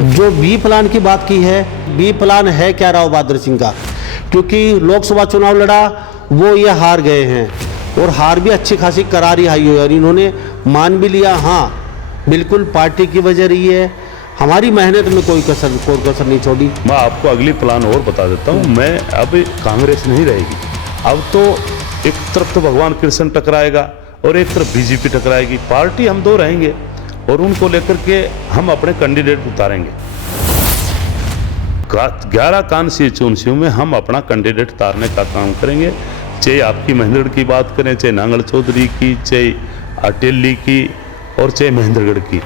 जो B plan की बात की है, बी प्लान है क्या राव बहादुर सिंह का? क्योंकि लोकसभा चुनाव लड़ा वो ये हार गए हैं और हार भी अच्छी खासी करारी आई हुई है और इन्होंने मान भी लिया, हाँ बिल्कुल पार्टी की वजह रही है, हमारी मेहनत में कोई कसर नहीं छोड़ी। मैं आपको अगली प्लान और बता देता हूँ। मैं अब कांग्रेस नहीं रहेगी, अब तो एक तरफ तो भगवान कृष्ण टकराएगा और एक तरफ बीजेपी टकराएगी। पार्टी हम दो रहेंगे और उनको लेकर के हम अपने कैंडिडेट उतारेंगे। 11 कॉन्स्टिट्यूंसियों में हम अपना कैंडिडेट उतारने का काम करेंगे। चाहे आपकी महेंद्रगढ़ की बात करें, चाहे नांगल चौधरी की, चाहे अटेली की और चाहे महेंद्रगढ़ की,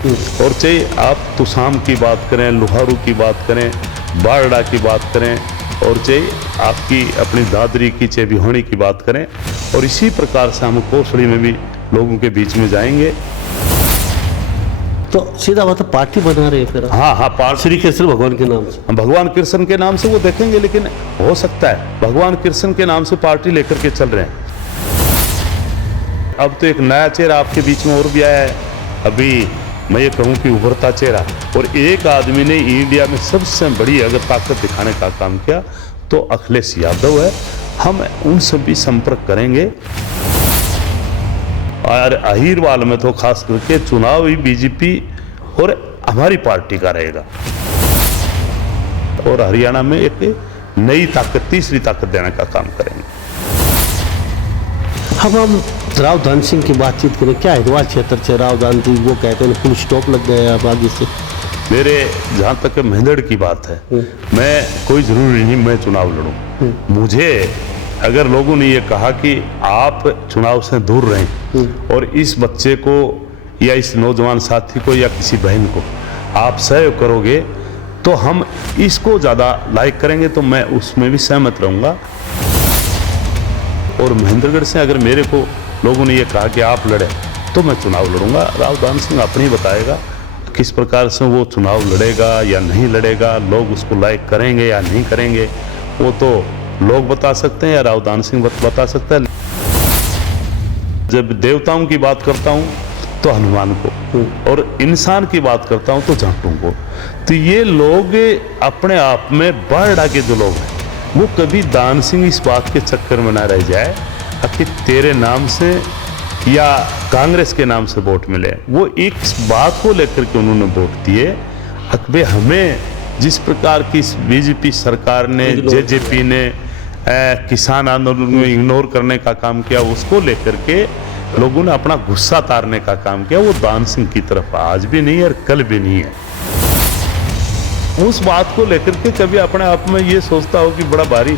और चाहे आप तुसाम की बात करें, लोहारू की बात करें, बारडा की बात करें, और चाहे आपकी अपनी दादरी की, चाहे बिहोनी की बात करें। और इसी प्रकार से हम कोसड़ी में भी लोगों के बीच में जाएंगे। तो सीधा बात पार्टी बना रहे हैं फिर? हाँ, पार्टी श्री कृष्ण भगवान के नाम से, भगवान कृष्ण के नाम से वो देखेंगे, लेकिन हो सकता है भगवान कृष्ण के नाम से पार्टी लेकर के चल रहे हैं। अब तो एक नया चेहरा आपके बीच में और भी आया है, अभी मैं ये कहूँ कि उभरता चेहरा, और एक आदमी ने इंडिया में सबसे बड़ी अगर ताकत दिखाने का काम किया तो अखिलेश यादव है। हम उनसे भी संपर्क करेंगे और अहीरवाल में तो खास करके चुनाव ही बीजेपी और हमारी पार्टी का रहेगा, और हरियाणा में एक नई ताकत, तीसरी ताकत देने का काम करेंगे। हम राव दान सिंह की बातचीत करें। क्या हरिद्वार क्षेत्र से राव दान सिंह वो कहते हैं फुल स्टॉप लग गए अब आगे से? मेरे जहाँ तक महेंद्रगढ़ की बात है, मैं कोई जरूरी नहीं मैं चुनाव लड़ूं। मुझे अगर लोगों ने ये कहा कि आप चुनाव से दूर रहें और इस बच्चे को या इस नौजवान साथी को या किसी बहन को आप सहयोग करोगे तो हम इसको ज़्यादा लाइक करेंगे, तो मैं उसमें भी सहमत रहूँगा। और महेंद्रगढ़ से अगर मेरे को लोगों ने ये कहा कि आप लड़े तो मैं चुनाव लड़ूंगा। राव दान सिंह अपने ही बताएगा किस प्रकार से वो चुनाव लड़ेगा या नहीं लड़ेगा, लोग उसको लाइक करेंगे या नहीं करेंगे, वो तो लोग बता सकते हैं या राव दान सिंह बता सकता है। जब देवताओं की बात करता हूँ तो हनुमान को, और इंसान की बात करता हूँ तो जाटों को। तो ये लोग अपने आप में बारडा के जो लोग हैं वो कभी दान सिंह इस बात के चक्कर में ना रह जाए कि तेरे नाम से या कांग्रेस के नाम से वोट मिले। वो एक बात को लेकर के उन्होंने वोट दिए। अकबे हमें जिस प्रकार की बीजेपी सरकार ने, जेजेपी ने किसान आंदोलन में इग्नोर करने का काम किया, उसको लेकर के लोगों ने अपना गुस्सा तारने का काम किया। वो दान सिंह की तरफ आज भी नहीं है और कल भी नहीं है। उस बात को लेकर के कभी अपने आप में ये सोचता हो कि बड़ा भारी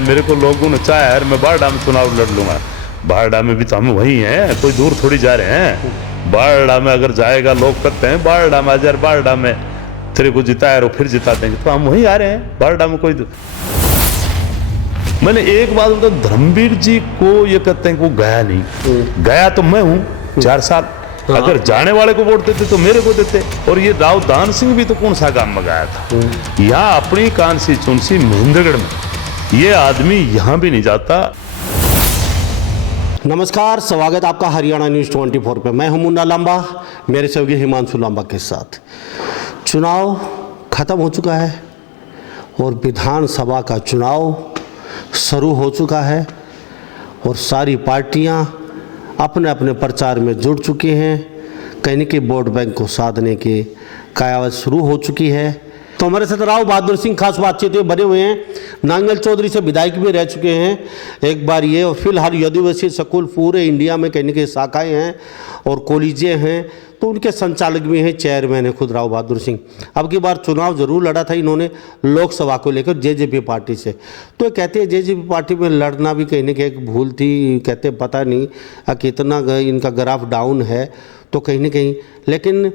मेरे को लोगों ने चाहा है मैं बारडा में चुनाव लड़ लूंगा। बारडा में भी तो हम वही हैं, कोई दूर थोड़ी जा रहे हैं। बारडा में अगर जाएगा, लोग कहते हैं बारडा में अजर बारडा में तेरे को जिताया और फिर जिता देंगे, तो हम वही आ रहे हैं बारडा में। कोई मैंने एक बात बता, धर्मवीर जी को ये कहते हैं कि वो गया नहीं, गया तो मैं हूँ 4 साल। अगर जाने वाले को वोट देते तो मेरे को देते। और ये राव दान सिंह भी तो कौन सा काम में गया था, यहाँ अपनी कॉन्स्टिट्यूंसी महेंद्रगढ़ में ये आदमी यहाँ भी नहीं जाता। नमस्कार, स्वागत आपका हरियाणा न्यूज़ 24 पे। मैं हूं मुन्ना लांबा, मेरे सहयोगी हिमांशु लांबा के साथ। चुनाव खत्म हो चुका है और विधानसभा का चुनाव शुरू हो चुका है और सारी पार्टियां अपने अपने प्रचार में जुड़ चुकी हैं। कहीं के वोट बैंक को साधने की कयावत शुरू हो चुकी है। तो हमारे साथ राव बहादुर सिंह खास बातचीत में बने हुए हैं। नांगल चौधरी से विधायक भी रह चुके हैं एक बार ये, और फिलहाल यूनिवर्सिटी स्कूल पूरे इंडिया में कहीं के शाखाएँ हैं और कॉलेजें हैं, तो उनके संचालक भी हैं, चेयरमैन है खुद राव बहादुर सिंह। अब की बार चुनाव जरूर लड़ा था इन्होंने लोकसभा को लेकर जेजेपी पार्टी से। तो कहते हैं जेजेपी पार्टी में लड़ना भी कहीं ना कहीं एक भूल थी, कहते पता नहीं कितना इनका ग्राफ डाउन है तो कहीं ना कहीं, लेकिन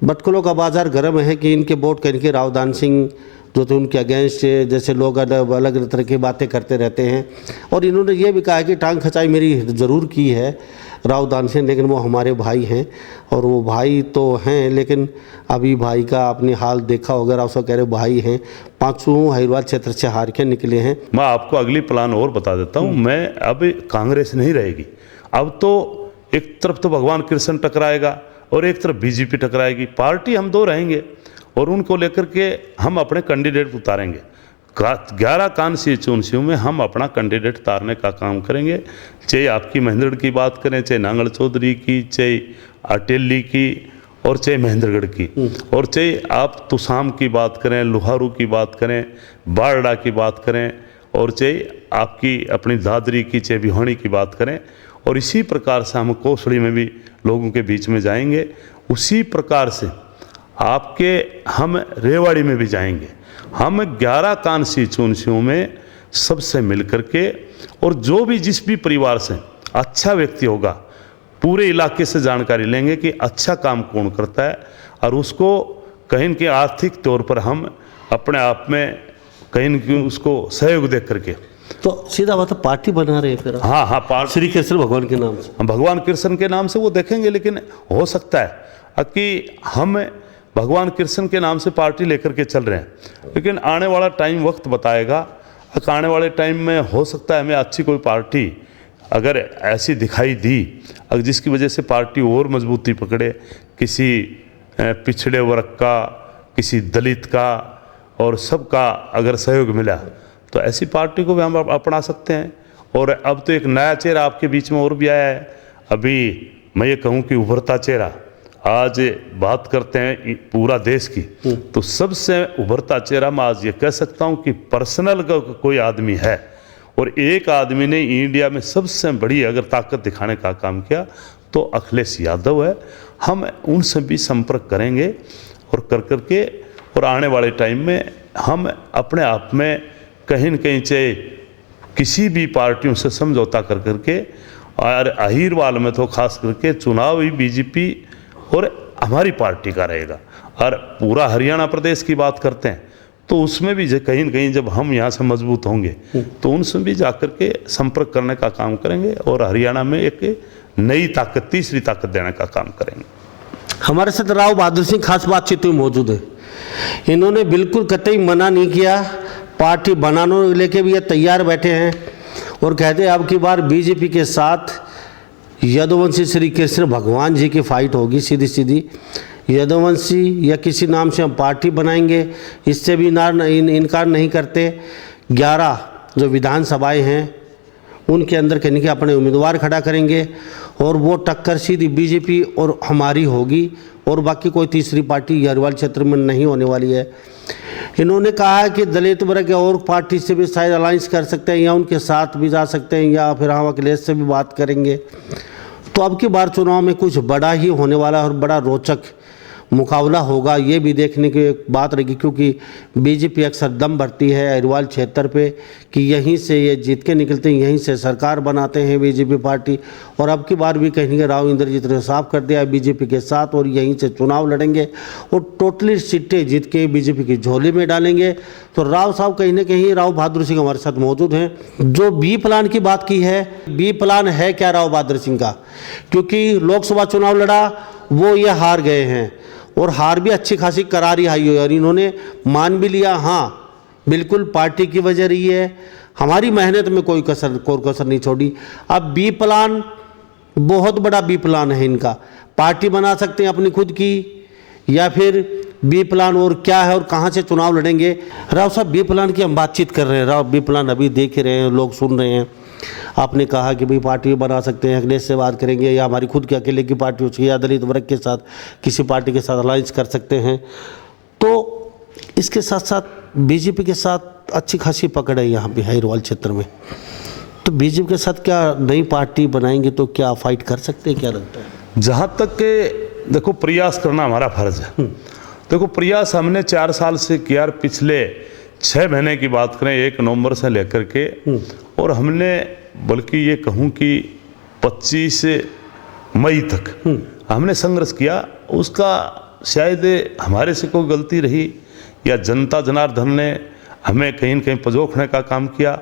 भटकलों का बाजार गर्म है कि इनके वोट कहीं के राव दान सिंह जो थे उनके अगेंस्ट, जैसे लोग अलग अलग तरह की बातें करते रहते हैं। और इन्होंने ये भी कहा कि टांग खचाई मेरी ज़रूर की है राव दान सिंह, लेकिन वो हमारे भाई हैं और वो भाई तो हैं, लेकिन अभी भाई का अपनी हाल देखा होगा। राव साहब कह रहे भाई हैं, 5 हरिद्वार क्षेत्र से हार के निकले हैं। मैं आपको अगली प्लान और बता देता हूँ। मैं अब कांग्रेस नहीं रहेगी, अब तो एक तरफ तो भगवान कृष्ण टकराएगा और एक तरफ बीजेपी टकराएगी। पार्टी हम दो रहेंगे और उनको लेकर के हम अपने कैंडिडेट उतारेंगे। 11 कॉन्स्टिट्यूंसियों में हम अपना कैंडिडेट उतारने का काम करेंगे, चाहे आपकी महेंद्रगढ़ की बात करें, चाहे नांगल चौधरी की, चाहे अटेली की, और चाहे महेंद्रगढ़ की, और चाहे आप तुसाम की बात करें, लोहारू की बात करें, बारड़ा की बात करें, और चाहे आपकी अपनी दादरी की, चाहे भिवानी की बात करें। और इसी प्रकार से हम कोसड़ी में भी लोगों के बीच में जाएंगे। उसी प्रकार से आपके हम रेवाड़ी में भी जाएंगे। हम 11 कॉन्स्टिट्यूंसियों में सबसे मिल करके, और जो भी जिस भी परिवार से अच्छा व्यक्ति होगा, पूरे इलाके से जानकारी लेंगे कि अच्छा काम कौन करता है, और उसको कहीं के आर्थिक तौर पर हम अपने आप में कहीं न कहीं उसको सहयोग दे करके। तो सीधा बात है, पार्टी बना रहे हैं फिर आप? हाँ हाँ, पार्टी श्री कृष्ण भगवान के नाम से। हम भगवान कृष्ण के नाम से वो देखेंगे, लेकिन हो सकता है कि हम भगवान कृष्ण के नाम से पार्टी लेकर के चल रहे हैं, लेकिन आने वाला टाइम वक्त बताएगा। आने वाले टाइम में हो सकता है हमें अच्छी कोई पार्टी अगर ऐसी दिखाई दी, अगर जिसकी वजह से पार्टी और मजबूती पकड़े, किसी पिछड़े वर्ग का, किसी दलित का, और सबका अगर सहयोग मिला, तो ऐसी पार्टी को भी हम अपना सकते हैं। और अब तो एक नया चेहरा आपके बीच में और भी आया है। अभी मैं ये कहूँ कि उभरता चेहरा, आज बात करते हैं पूरा देश की, तो सबसे उभरता चेहरा मैं आज ये कह सकता हूँ कि पर्सनल का कोई आदमी है, और एक आदमी ने इंडिया में सबसे बड़ी अगर ताकत दिखाने का काम किया तो अखिलेश यादव है। हम उनसे भी संपर्क करेंगे, और कर करके, और आने वाले टाइम में हम अपने आप में कहीं न कहीं चाहे किसी भी पार्टियों से समझौता कर करके, और अहीरवाल में तो खास करके चुनाव ही बीजेपी और हमारी पार्टी का रहेगा। और पूरा हरियाणा प्रदेश की बात करते हैं तो उसमें भी कहीं न कहीं जब हम यहाँ से मजबूत होंगे तो उनसे भी जाकर के संपर्क करने का काम करेंगे, और हरियाणा में एक नई ताकत, तीसरी ताकत देने का काम करेंगे। हमारे साथ राव बहादुर सिंह खास बातचीत में मौजूद है। इन्होंने बिल्कुल कतई मना नहीं किया, पार्टी बनाने लेके भी ये तैयार बैठे हैं, और कहते हैं अब की बार बीजेपी के साथ यदुवंशी श्री कृष्ण भगवान जी की फाइट होगी। सीधी सीधी यदुवंशी या किसी नाम से हम पार्टी बनाएंगे, इससे भी इनकार नहीं करते। 11 जो विधानसभाएं हैं उनके अंदर कहीं के अपने उम्मीदवार खड़ा करेंगे, और वो टक्कर सीधी बीजेपी और हमारी होगी, और बाकी कोई तीसरी पार्टी हरियाणा क्षेत्र में नहीं होने वाली है। इन्होंने कहा है कि दलित वर्ग और पार्टी से भी शायद अलायंस कर सकते हैं, या उनके साथ भी जा सकते हैं, या फिर हम अखिलेश से भी बात करेंगे। तो अब की बार चुनाव में कुछ बड़ा ही होने वाला है, और बड़ा रोचक मुकाबला होगा, ये भी देखने की एक बात रहेगी, क्योंकि बीजेपी अक्सर दम भरती है अहिरवाल क्षेत्र पे कि यहीं से ये जीत के निकलते हैं, यहीं से सरकार बनाते हैं बीजेपी पार्टी। और अब की बार भी कहेंगे राव इंद्रजीत ने साफ कर दिया है बीजेपी के साथ, और यहीं से चुनाव लड़ेंगे, और टोटली सीटें जीत के बीजेपी की झोली में डालेंगे। तो राव साहब कहीं ना कहीं, राव बहादुर सिंह हमारे साथ मौजूद हैं। जो बी प्लान की बात की है, बी प्लान है क्या राव बहादुर सिंह का? क्योंकि लोकसभा चुनाव लड़ा वो ये हार गए हैं, और हार भी अच्छी खासी करारी आई हुई, और इन्होंने मान भी लिया, हाँ बिल्कुल पार्टी की वजह रही है, हमारी मेहनत में कोई कसर नहीं छोड़ी। अब बी प्लान, बहुत बड़ा बी प्लान है इनका, पार्टी बना सकते हैं अपनी खुद की, या फिर बी प्लान और क्या है और कहाँ से चुनाव लड़ेंगे? राव साहब, बी प्लान की हम बातचीत कर रहे हैं। राव, बी प्लान अभी देख ही रहे हैं, लोग सुन रहे हैं। आपने कहा कि भाई पार्टी बना सकते हैं, अखिलेश से बात करेंगे, या हमारी खुद की अकेले की पार्टी हो चाहिए, या दलित वर्ग के साथ किसी पार्टी के साथ अलायंस कर सकते हैं। तो इसके साथ साथ बीजेपी के साथ अच्छी खासी पकड़ है यहाँ पे अहिरवाल क्षेत्र में। तो बीजेपी के साथ क्या नई पार्टी बनाएंगे तो क्या फाइट कर सकते हैं, क्या लगता है? जहाँ तक के देखो, प्रयास करना हमारा फर्ज है। देखो, प्रयास हमने 4 साल से किया। पिछले 6 महीने की बात करें, 1 नवंबर से लेकर के, और हमने बल्कि ये कहूँ कि 25 मई तक हमने संघर्ष किया। उसका शायद हमारे से कोई गलती रही, या जनता जनार्दन ने हमें कहीं न कहीं पजोखने का काम किया,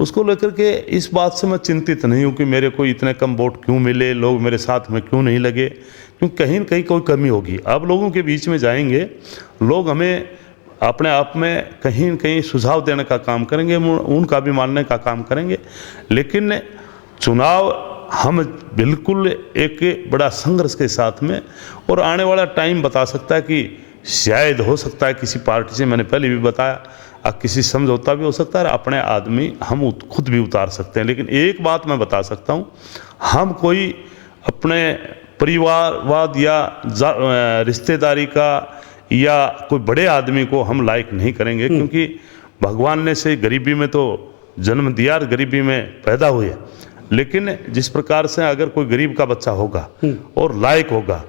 उसको लेकर के इस बात से मैं चिंतित नहीं हूँ कि मेरे को इतने कम वोट क्यों मिले, लोग मेरे साथ में क्यों नहीं लगे, क्योंकि कहीं न कहीं कोई कमी होगी। अब लोगों के बीच में जाएंगे, लोग हमें अपने आप में कहीं न कहीं सुझाव देने का काम करेंगे, उनका भी मानने का काम करेंगे। लेकिन चुनाव हम बिल्कुल एक बड़ा संघर्ष के साथ में, और आने वाला टाइम बता सकता है कि शायद हो सकता है किसी पार्टी से, मैंने पहले भी बताया, किसी समझौता भी हो सकता है, अपने आदमी हम खुद भी उतार सकते हैं। लेकिन एक बात मैं बता सकता हूँ, हम कोई अपने परिवारवाद या रिश्तेदारी का या कोई बड़े आदमी को हम लाइक नहीं करेंगे, क्योंकि भगवान ने से गरीबी में तो जन्म दिया, गरीबी में पैदा हुए। लेकिन जिस प्रकार से अगर कोई गरीब का बच्चा होगा और लायक होगा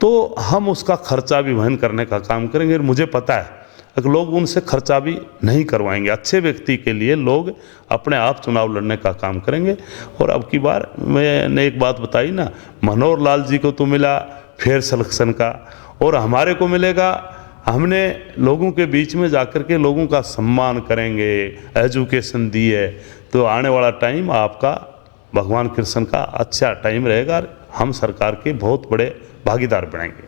तो हम उसका खर्चा भी वहन करने का काम करेंगे। और मुझे पता है अगर लोग उनसे खर्चा भी नहीं करवाएंगे, अच्छे व्यक्ति के लिए लोग अपने आप चुनाव लड़ने का काम करेंगे। और अब की बार मैंने एक बात बताई ना, मनोहर लाल जी को तो मिला फेयर सिलेक्शन का, और हमारे को मिलेगा, हमने लोगों के बीच में जाकर के लोगों का सम्मान करेंगे, एजुकेशन दी है, तो आने वाला टाइम आपका भगवान कृष्ण का अच्छा टाइम रहेगा, हम सरकार के बहुत बड़े भागीदार बनेंगे।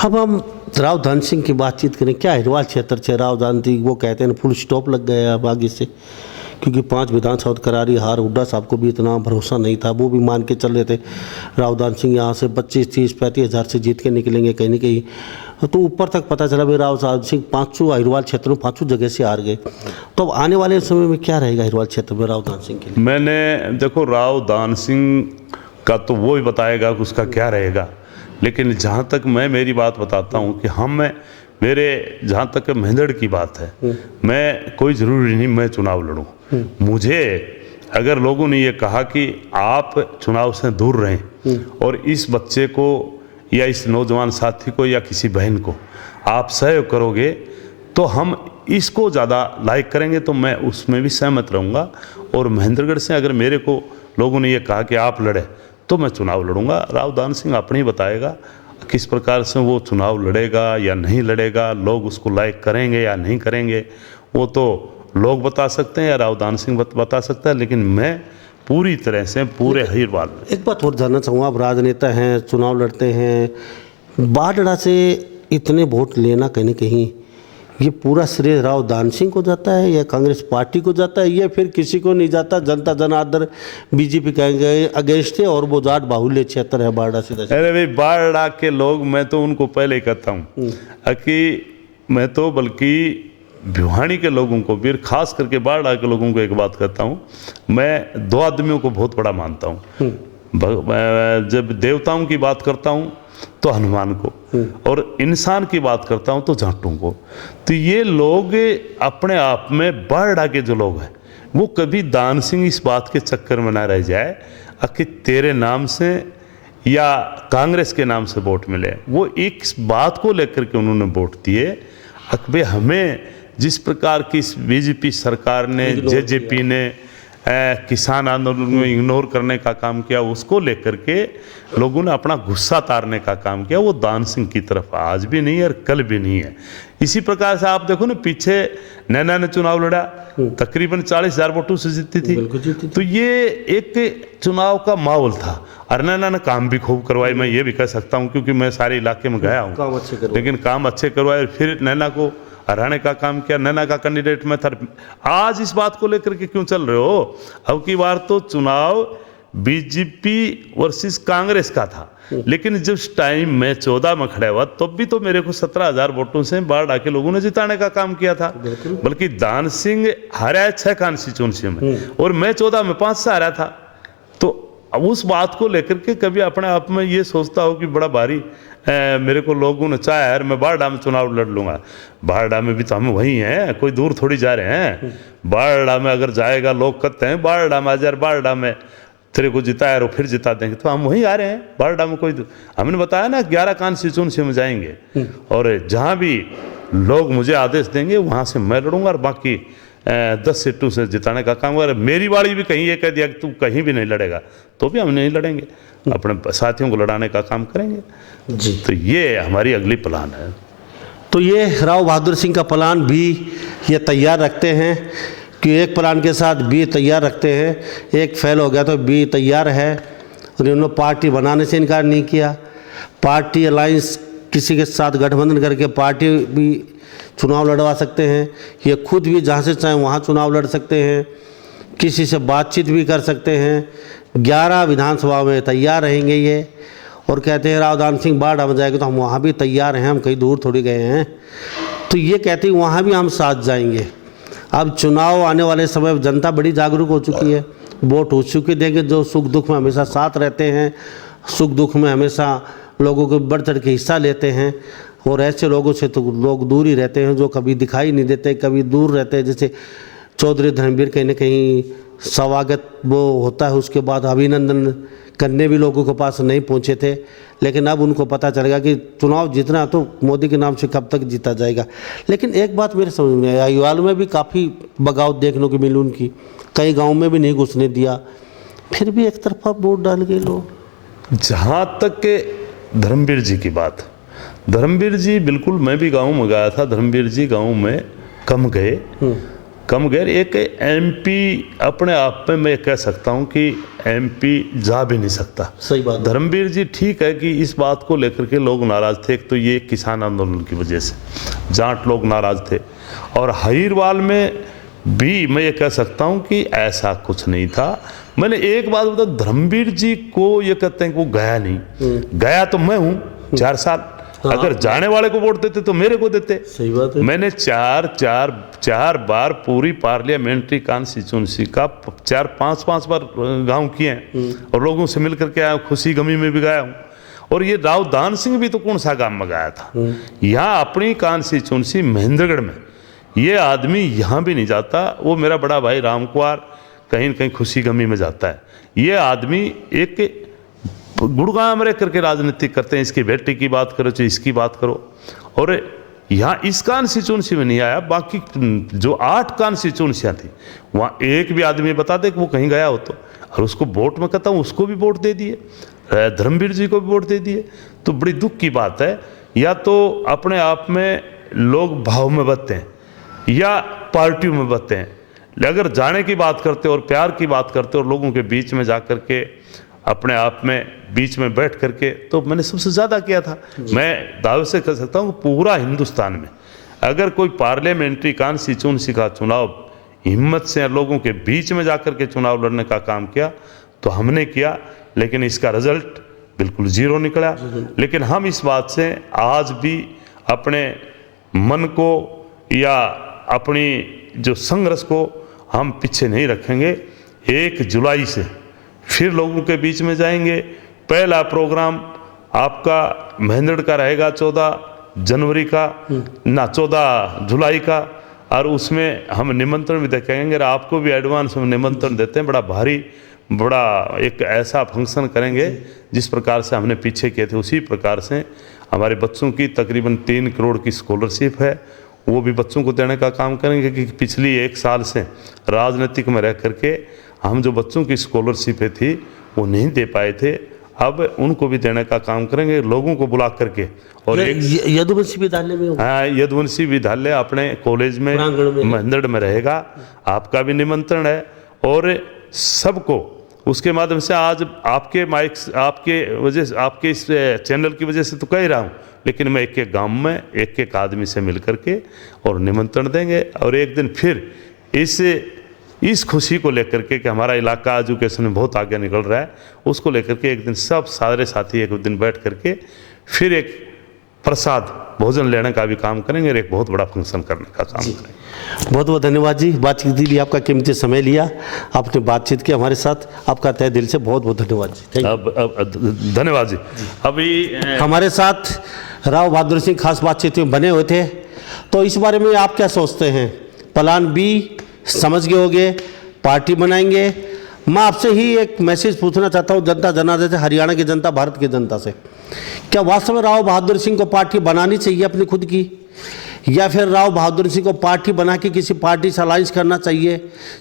अब हम राव धन सिंह की बातचीत करें। क्या हिरवाल क्षेत्र से राव धन सिंह, वो कहते हैं फुल स्टॉप लग गया अब आगे से, क्योंकि 5 विधानसभा करारी हार, हुड्डा साहब को भी इतना भरोसा नहीं था, वो भी मान के चल रहे थे राव धन सिंह यहाँ से 25-30-35 हज़ार से जीत के निकलेंगे कहीं ना कहीं, तो ऊपर तक पता चला भाई राव धन सिंह 500 हिरवाल क्षेत्र में 500 जगह से हार गए। तो अब आने वाले समय में क्या रहेगा हिरवाल क्षेत्र में राव धन सिंह के लिए? मैंने देखो, राव धन सिंह का तो वो ही बताएगा कि उसका क्या रहेगा, लेकिन जहाँ तक मैं मेरी बात बताता हूँ कि मेरे जहाँ तक महेंद्र की बात है, मैं कोई ज़रूरी नहीं मैं चुनाव लड़ूँ। मुझे अगर लोगों ने ये कहा कि आप चुनाव से दूर रहें और इस बच्चे को या इस नौजवान साथी को या किसी बहन को आप सहयोग करोगे तो हम इसको ज़्यादा लाइक करेंगे, तो मैं उसमें भी सहमत रहूँगा। और महेंद्रगढ़ से अगर मेरे को लोगों ने ये कहा कि आप लड़े तो मैं चुनाव लड़ूंगा। राव धन सिंह अपने ही बताएगा किस प्रकार से वो चुनाव लड़ेगा या नहीं लड़ेगा, लोग उसको लाइक करेंगे या नहीं करेंगे, वो तो लोग बता सकते हैं या राव धन सिंह बता सकता है। लेकिन मैं पूरी तरह से पूरे हिरवाल में एक बात और जानना चाहूँगा, आप राजनेता हैं, चुनाव लड़ते हैं, बाढ़ से इतने वोट लेना कहीं ना कहीं ये पूरा श्रेय राव धन सिंह को जाता है या कांग्रेस पार्टी को जाता है, या फिर किसी को नहीं जाता? जनता जनार्दन बीजेपी कहेंगे अगेंस्ट है और वो जाट बाहुल्य क्षेत्र है बाढ़ से। अरे भाई, बाढ़ के लोग, मैं तो उनको पहले ही कहता हूँ कि मैं तो बल्कि भिवानी के लोगों को भी, खास करके बाढ़ के लोगों को एक बात कहता हूँ, मैं 2 आदमियों को बहुत बड़ा मानता हूँ। जब देवताओं की बात करता हूँ तो हनुमान को, और इंसान की बात करता हूँ तो जाटों को। तो ये लोग अपने आप में बाढ़ के जो लोग हैं वो कभी धन सिंह इस बात के चक्कर में ना रह जाए कि तेरे नाम से या कांग्रेस के नाम से वोट मिले। वो एक बात को लेकर के उन्होंने वोट दिए, अकबे हमें जिस प्रकार की इस बीजेपी सरकार ने, जेजेपी ने किसान आंदोलन में इग्नोर करने का काम किया, उसको लेकर के लोगों ने अपना गुस्सा तारने का काम किया। वो धन सिंह की तरफ आज भी नहीं है और कल भी नहीं है। इसी प्रकार से आप देखो ना, पीछे नैना ने चुनाव लड़ा, तकरीबन 40,000 वोटों से जीती थी। तो ये एक चुनाव का माहौल था और नैना ने काम भी खूब करवाए, मैं ये भी कह सकता हूँ क्योंकि मैं सारे इलाके में गया हूँ, लेकिन काम अच्छे करवाए। फिर नैना को हराने का काम किया, नैना का कैंडिडेट मैं था। आज इस बात को लेकर के क्यों चल रहे हो? अब की बार तो चुनाव बीजेपी वर्सेस कांग्रेस का था, लेकिन जिस टाइम मैं 14 में खड़ा हुआ तब भी तो मेरे को 17,000 वोटों से बाढ़ आके लोगों ने जिताने का काम किया था। बल्कि धन सिंह हारा है 6 कॉन्स्टिट्यूंसी में और मैं 14 में 5 से हारा था। तो अब उस बात को लेकर के कभी अपने आप में ये सोचता हो कि बड़ा भारी मेरे को लोगों ने चाहा यार मैं बारडा में चुनाव लड़ लूंगा। बारडा में भी तो हम वही हैं, कोई दूर थोड़ी जा रहे हैं। बारडा में अगर जाएगा, लोग कहते हैं बारडा में यार, बारडा में तेरे को जिताया और फिर जिता देंगे, तो हम वहीं आ रहे हैं। बारडा में कोई, हमने बताया ना 11 कॉन्स्टिट्यूंसी में जाएंगे और जहाँ भी लोग मुझे आदेश देंगे वहाँ से मैं लड़ूंगा और बाकी 10 सीटों से जिताने का काम। अगर मेरी बाड़ी भी कहीं ये कह दिया कि तू कहीं भी नहीं लड़ेगा तो भी हम नहीं लड़ेंगे, अपने साथियों को लड़ाने का काम करेंगे जी। तो ये हमारी अगली प्लान है। तो ये राव बहादुर सिंह का प्लान भी ये तैयार रखते हैं कि एक प्लान के साथ बी तैयार रखते हैं, एक फेल हो गया तो बी तैयार है। और इन्होंने पार्टी बनाने से इनकार नहीं किया, पार्टी अलायंस किसी के साथ गठबंधन करके पार्टी भी चुनाव लड़वा सकते हैं। ये खुद भी जहाँ से चाहें वहाँ चुनाव लड़ सकते हैं, किसी से बातचीत भी कर सकते हैं। 11 विधानसभा में तैयार रहेंगे ये, और कहते हैं रावदान सिंह बाढ़ आ जाएगा तो हम वहाँ भी तैयार हैं, हम कहीं दूर थोड़ी गए हैं। तो ये कहते हैं वहाँ भी हम साथ जाएंगे। अब चुनाव आने वाले समय जनता बड़ी जागरूक हो चुकी है, वोट हो चुके देंगे। जो सुख दुख में हमेशा साथ रहते हैं, सुख दुख में हमेशा लोगों को बढ़ चढ़ के हिस्सा लेते हैं, और ऐसे लोगों से तो लोग दूर ही रहते हैं जो कभी दिखाई नहीं देते, कभी दूर रहते हैं। जैसे चौधरी धर्मवीर कहीं ना कहीं स्वागत वो होता है, उसके बाद अभिनंदन करने भी लोगों के पास नहीं पहुंचे थे, लेकिन अब उनको पता चलेगा कि चुनाव जीतना तो मोदी के नाम से कब तक जीता जाएगा। लेकिन एक बात मेरे समझ में आई, अयुवाल में भी काफ़ी बगावत देखने को मिली उनकी, कई गाँव में भी नहीं घुसने दिया, फिर भी एक तरफा वोट डाल गए लोग। जहाँ तक के धर्मवीर जी की बात, धर्मवीर जी बिल्कुल, मैं भी गाँव में गया था, धर्मवीर जी गाँव में कम गए। एक एमपी अपने आप में मैं कह सकता हूं कि एमपी जा भी नहीं सकता। सही बात। धर्मवीर जी ठीक है कि इस बात को लेकर के लोग नाराज थे, तो ये किसान आंदोलन की वजह से जाट लोग नाराज थे, और हरीरवाल में भी मैं ये कह सकता हूं कि ऐसा कुछ नहीं था। मैंने एक बात बता, धर्मवीर जी को ये कहते हैं कि वो गया नहीं, गया तो मैं हूँ 4 साल। हाँ। अगर जाने वाले को वोट देते तो मेरे को देते। सही बात है। मैंने चार बार पूरी पार्लियामेंट्री कॉन्स्टिट्यूंसी का 4-5 बार गांव किए हैं, और लोगों से मिलकर के आया, खुशी गमी में भी गया हूँ। और ये रावदान सिंह भी तो कौन सा गांव में गया था, यहाँ अपनी कॉन्स्टिट्यूंसी महेंद्रगढ़ में, ये आदमी यहाँ भी नहीं जाता। वो मेरा बड़ा भाई राम कुमार कहीं न कहीं खुशी गमी में जाता है। ये आदमी एक गुड़गांव में रह करके राजनीति करते हैं, इसकी बेटी की बात करो चाहे इसकी बात करो, और यहाँ इस कॉन्स्टिट्यूंसी में नहीं आया। बाकी जो 8 कॉन्स्टिट्यूंसियाँ थी वहाँ एक भी आदमी बता दे कि वो कहीं गया हो तो, और उसको वोट में कहता हूँ, उसको भी वोट दे दिए, धर्मवीर जी को भी वोट दे दिए। तो बड़ी दुख की बात है, या तो अपने आप में लोग भाव में बदते हैं या पार्टियों में बदते हैं। अगर जाने की बात करते और प्यार की बात करते और लोगों के बीच में जा कर के अपने आप में बीच में बैठ करके, तो मैंने सबसे ज़्यादा किया था। मैं दावे से कह सकता हूँ पूरा हिंदुस्तान में अगर कोई पार्लियामेंट्री कॉन्स्टिट्यूंसी का चुनाव हिम्मत से लोगों के बीच में जाकर के चुनाव लड़ने का काम किया तो हमने किया, लेकिन इसका रिजल्ट बिल्कुल 0 निकला। लेकिन हम इस बात से आज भी अपने मन को या अपनी जो संघर्ष को हम पीछे नहीं रखेंगे। 1 जुलाई से फिर लोगों के बीच में जाएंगे। पहला प्रोग्राम आपका महेंद्रगढ़ का रहेगा 14 जनवरी का, ना 14 जुलाई का, और उसमें हम निमंत्रण भी देखेंगे। आपको भी एडवांस में निमंत्रण देते हैं। बड़ा भारी, बड़ा एक ऐसा फंक्शन करेंगे जिस प्रकार से हमने पीछे किए थे, उसी प्रकार से हमारे बच्चों की तकरीबन 3 करोड़ की स्कॉलरशिप है, वो भी बच्चों को देने का काम करेंगे। कि पिछली 1 साल से राजनीतिक में रह करके हम जो बच्चों की स्कॉलरशिपें थी वो नहीं दे पाए थे, अब उनको भी देने का काम करेंगे, लोगों को बुला करके। और एक यदुवंशी विद्यालय में, हाँ, यदुवंशी विद्यालय अपने कॉलेज में महेंद्रगढ़ में रहेगा। आपका भी निमंत्रण है, और सबको उसके माध्यम से आज आपके माइक, आपके वजह से, आपके इस चैनल की वजह से तो कह रहा हूँ, लेकिन मैं एक गांव में एक आदमी से मिल करके और निमंत्रण देंगे। और एक दिन फिर इस खुशी को लेकर के कि हमारा इलाका एजुकेशन में बहुत आगे निकल रहा है, उसको लेकर के एक दिन सब सारे साथी एक दिन बैठ करके फिर एक प्रसाद भोजन लेने का भी काम करेंगे और एक बहुत बड़ा फंक्शन करने का काम करेंगे। बहुत बहुत धन्यवाद जी, बातचीत के लिए आपका कीमती समय लिया, आपने बातचीत की हमारे साथ, आपका तहे दिल से बहुत बहुत धन्यवाद जी। अब धन्यवाद जी। अभी हमारे साथ राव बहादुर सिंह खास बातचीत में बने हुए थे, तो इस बारे में आप क्या सोचते हैं? प्लान बी समझ गए होंगे, पार्टी बनाएंगे। मैं आपसे ही एक मैसेज पूछना चाहता हूँ जनता जनार्दन से, हरियाणा की जनता, भारत की जनता से, क्या वास्तव में राव बहादुर सिंह को पार्टी बनानी चाहिए अपनी खुद की, या फिर राव बहादुर सिंह को पार्टी बना के किसी पार्टी से अलायंस करना चाहिए,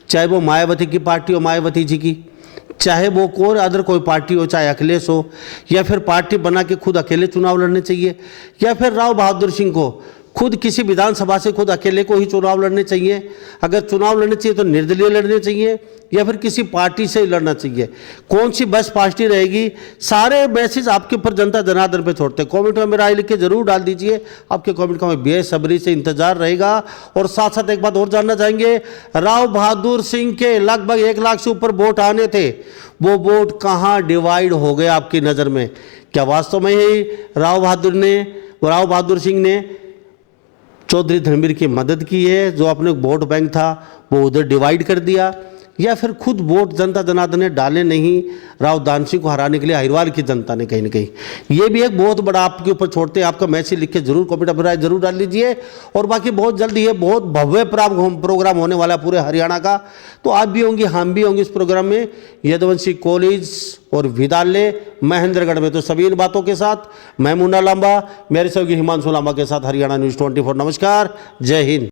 चाहे वो मायावती की पार्टी हो, मायावती जी की, चाहे वो कोई अदर कोई पार्टी हो, चाहे अखिलेश हो, या फिर पार्टी बना के खुद अकेले चुनाव लड़ने चाहिए, या फिर राव बहादुर सिंह को खुद किसी विधानसभा से खुद अकेले को ही चुनाव लड़ने चाहिए? अगर चुनाव लड़ने चाहिए तो निर्दलीय लड़ने चाहिए या फिर किसी पार्टी से ही लड़ना चाहिए? कौन सी बेस्ट पार्टी रहेगी? सारे मैसेज आपके ऊपर जनता जनार्दन पे छोड़ते हैं। कमेंट में मेरा राय लिख के जरूर डाल दीजिए, आपके कमेंट का हमें बेसब्री से इंतजार रहेगा। और साथ साथ एक बात और जानना चाहेंगे, राव बहादुर सिंह के लगभग 1 लाख से ऊपर वोट आने थे, वो वोट कहाँ डिवाइड हो गए आपकी नज़र में? क्या वास्तव में ही राव बहादुर सिंह ने चौधरी धर्मवीर की मदद की है, जो अपने वोट बैंक था वो उधर डिवाइड कर दिया, या फिर खुद वोट जनता जनार्दन ने डाले नहीं राव दान सिंह को हराने के लिए हरिद्वार की जनता ने कहीं ना कहीं। ये भी एक बहुत बड़ा आपके ऊपर छोड़ते हैं। आपका मैसेज लिख के जरूर कमेंट अभिप्राय जरूर डाल लीजिए। और बाकी बहुत जल्दी ये बहुत भव्य प्रोग्राम होने वाला है पूरे हरियाणा का, तो आप भी होंगे, हम भी होंगे इस प्रोग्राम में, यदुवंशी कॉलेज और विद्यालय महेंद्रगढ़ में। तो सभी इन बातों के साथ मैं मुन्ना लांबा, मेरे सहयोगी हिमांशु लांबा के साथ हरियाणा न्यूज़ 24। नमस्कार, जय हिंद।